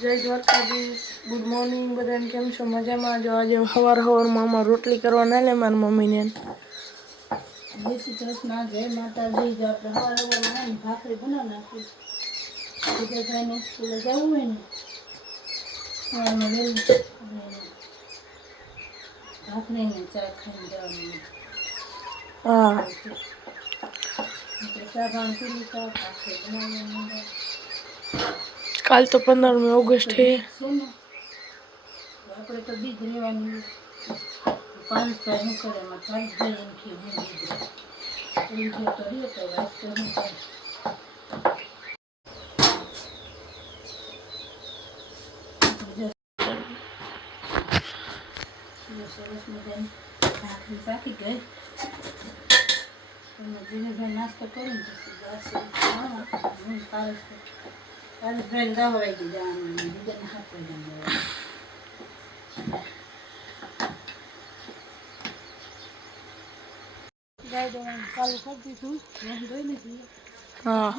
જય Dwarkadhish. Good morning બધાને. કેમ છો? મજામાં? જો આજે સવારમાં અમારે રોટલી કરવાના લે મારી મમ્મીને. જય શ્રી કૃષ્ણ, જય માતાજી. જો આપણે સવારમાં ભાખરી બનાવી નાખી. બીજા ભાઈને સ્કૂલે જવું હોય ને સવારમાં વહેલું ભાખરીને ચા ખાઈને જવાનું. હા, ચા પાણી પી લીધા, ભાખરી બનાવવાની. કાલ તો 15મી ઓગસ્ટ છે. આપણે તો બીજ રહેવાની. પારસભાઈ શું કરે? એમાં પારસભાઈ એમ કે હું બીજ તો રહ્યો તો વાત તો શું કરે? સરસ મજાની ભાખરી પાકી ગઈ. જીનેભાઈ નાસ્તો કરીને પછી પારસભાઈ 10 વાગે જવાનું, બીજાને 7 વાગે જવાનું. ગાય દોવાનું ચાલુ કરી દીધું. ધોઈ લીધી. હા,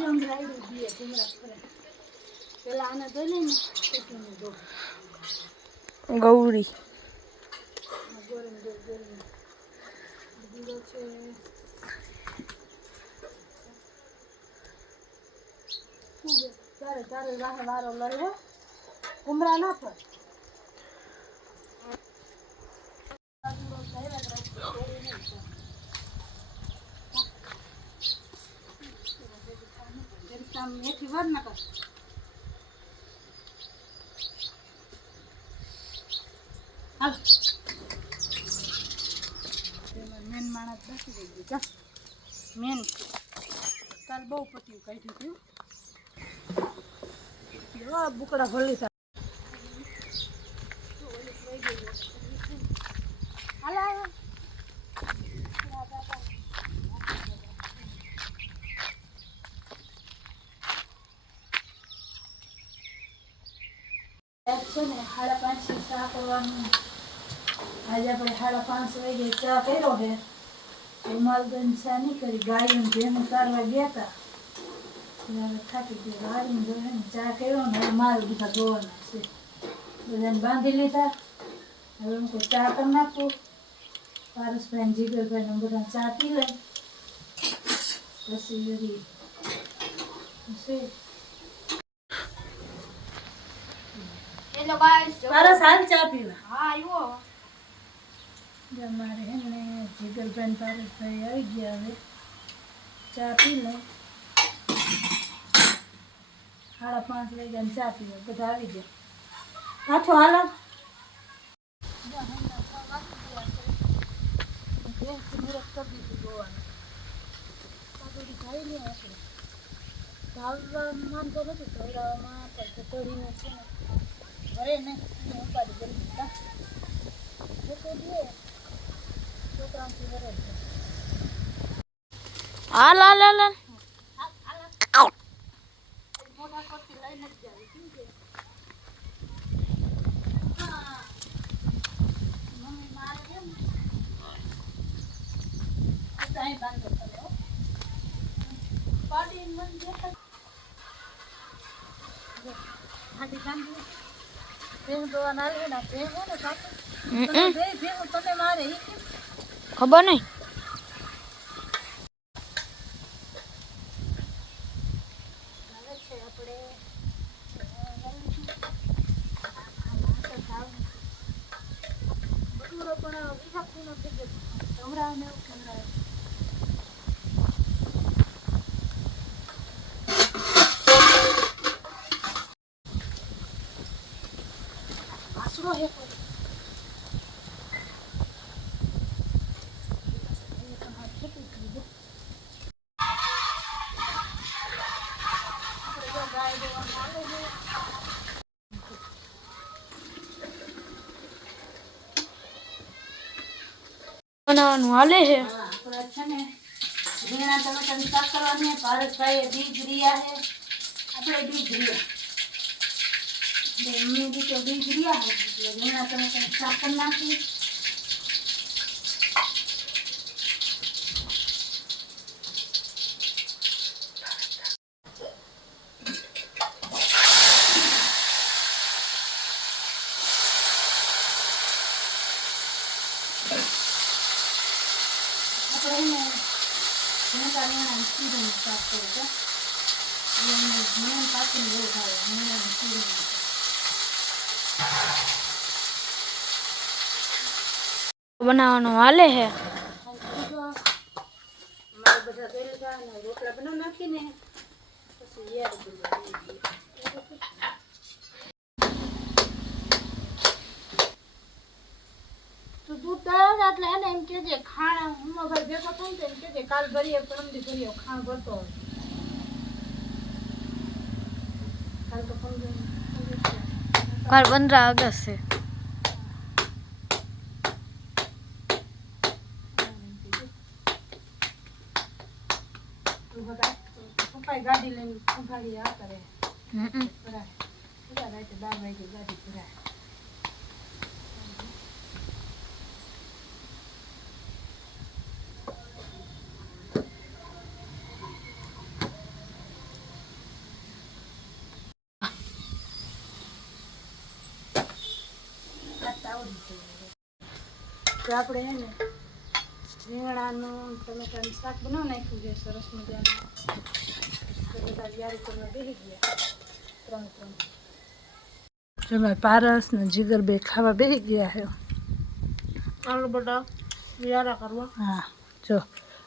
પેલા આને ધોઈ લઈને પછી ધો ગૌરી ગોરીને દીવો છે. તારે વારો લઈ ઉમરા ના પર મેથી વાર ના કર. હાલ મેન માણસ બાકી રહી ગયું. કા મેન કાલ બહુ પતિયું કાઢ્યું હતું. બુકડા ભરી હાલ છે ને 5:30 ચા કરવાનું. આજે આપણે 5:30 વાગે ચા કર્યો છે. માલગંજ ચા નહીં કરી. ગાયું ભેનું તારવા ગયા હતા. થાકી ગયો. ગાડીને જોઈને ચા કર્યો ને માલ બધા ધોવાના છે. બધાને બાંધી લીધા. હવે હું કોઈ ચા કરી નાખું. પારસભાઈ જીગરભાઈ બધા ચા પી લે પછી હેલો ગાઈસ, પારસ હાલ ચા પીવા. હા આવ્યો. અમારે હે ને જીગરભાઈ પારસભાઈ આવી ગયા. હવે ચા પી લે. 5:30 વાગ્યાને ચા પીવા બધા આવી ગયા. પાછો હાલો. ધાવવામાં તો નથી ધવડાવવામાં પણ ચડીને છે ને ભરે ને ઉપાડી કરી દીધા. છોકરાઓથી ભરે છે. હાલ હાલ હાલ હાલ. મોટા કોટી લઈને જ જાય. શું છે? મમ્મી મારે કેમ અહીં બાંધો કર્યો પાડી મન દેખાય. આડી બાંધી ભેંસ દોવા નાલે ને ભેંસ હે ને સાસુ બે ભેંસ તમે મારે ઈ કેમ ખબર નહીં. હાલે છે આપણે બટુરો પણ વિશાખનો થઈ ગયો. કમરા ને કમરા આસરો હે કોઈ બનાવવાનું હાલે છે. હા આપણે છે ને રીંગણા ટમેટાની શાક કરવાની. ભારતભાઈએ બીજ રહ્યા છે. આપણે બીજ રહ્યા એમની રીતે બીજ રહ્યા છે એટલે રીંગણા ટમેટાની શાક કરી નાખી. આપણે એને ભૂંકા રીંગણાની શીરીનું શાક કરું તો મને પાછું બહુ ભાવે રીંગણાની શીરીનું બનાવવાનું હાલે હે અમારે બધા તેલગા અને રોટલા બનાવી નાખીને પછી યાર તો દૂધ દળાવ ને એટલે એને એમ કેજે ખાણા હું ઘર ભેગો થઉં તો એમ કેજે કાલ ભરીએ પરમદી ભરીએ ખાણ ભરતો હોય કાલ તો 15 કાલ 15 ઓગસ્ટ છે પપ્પાએ ગાડી લઈને ઉભારી આ કરે ભરાય રાતે 12 વાગે ગાડી ભરાય તો આપણે હે ને રીંગણાનું ટમેટાનું શાક બનાવી નાખ્યું છે સરસ મજાનું તો બધા તૈયારી કરવા બેસી ગયા ત્રણ જો ભાઈ પારસ ને જીગર બે ખાવા બેસી ગયા છે ચાલો બેટા યારા કરવા હા જો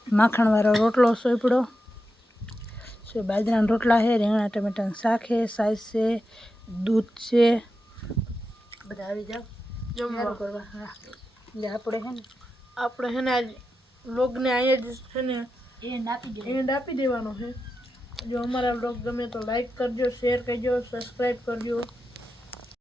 માખણવાળો રોટલો સોપડો સો બાજરાના રોટલા છે રીંગણા ટમેટાનું શાક છે સાઈઝ છે દૂધ છે બધા આવી જાઓ જમવા કરવા હા એટલે આપણે છે ને આપણે છે ને આજ વ્લોગને અહીંયા જ છે ને એ નાખી દે એન્ડ આપી દેવાનો છે જો અમારા વ્લોગ ગમે તો લાઈક કરજો શેર કરજો સબસ્ક્રાઈબ કરજો